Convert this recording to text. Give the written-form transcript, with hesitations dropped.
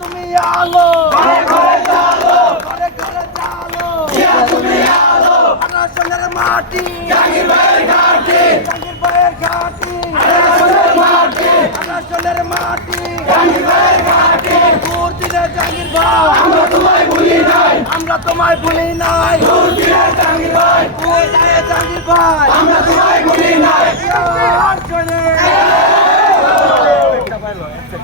তুমি আলো ঘরে ঘরে জালো ঘরে ঘরে জালো তুমি আলো আনাসনের মাটি জাগির ভাইয়ের ঘাটি জাগির ভাইয়ের ঘাটি আনাসনের মাটি আনাসনের মাটি জাগির ভাইয়ের ঘাটি দুর্দিনে জাগির ভাই আমরা তোমায় ভুলি নাই আমরা তোমায় ভুলি নাই দুর্দিনে জাগির ভাই দুর্দিনে জাগির ভাই আমরা তোমায় ভুলি নাই আর চলে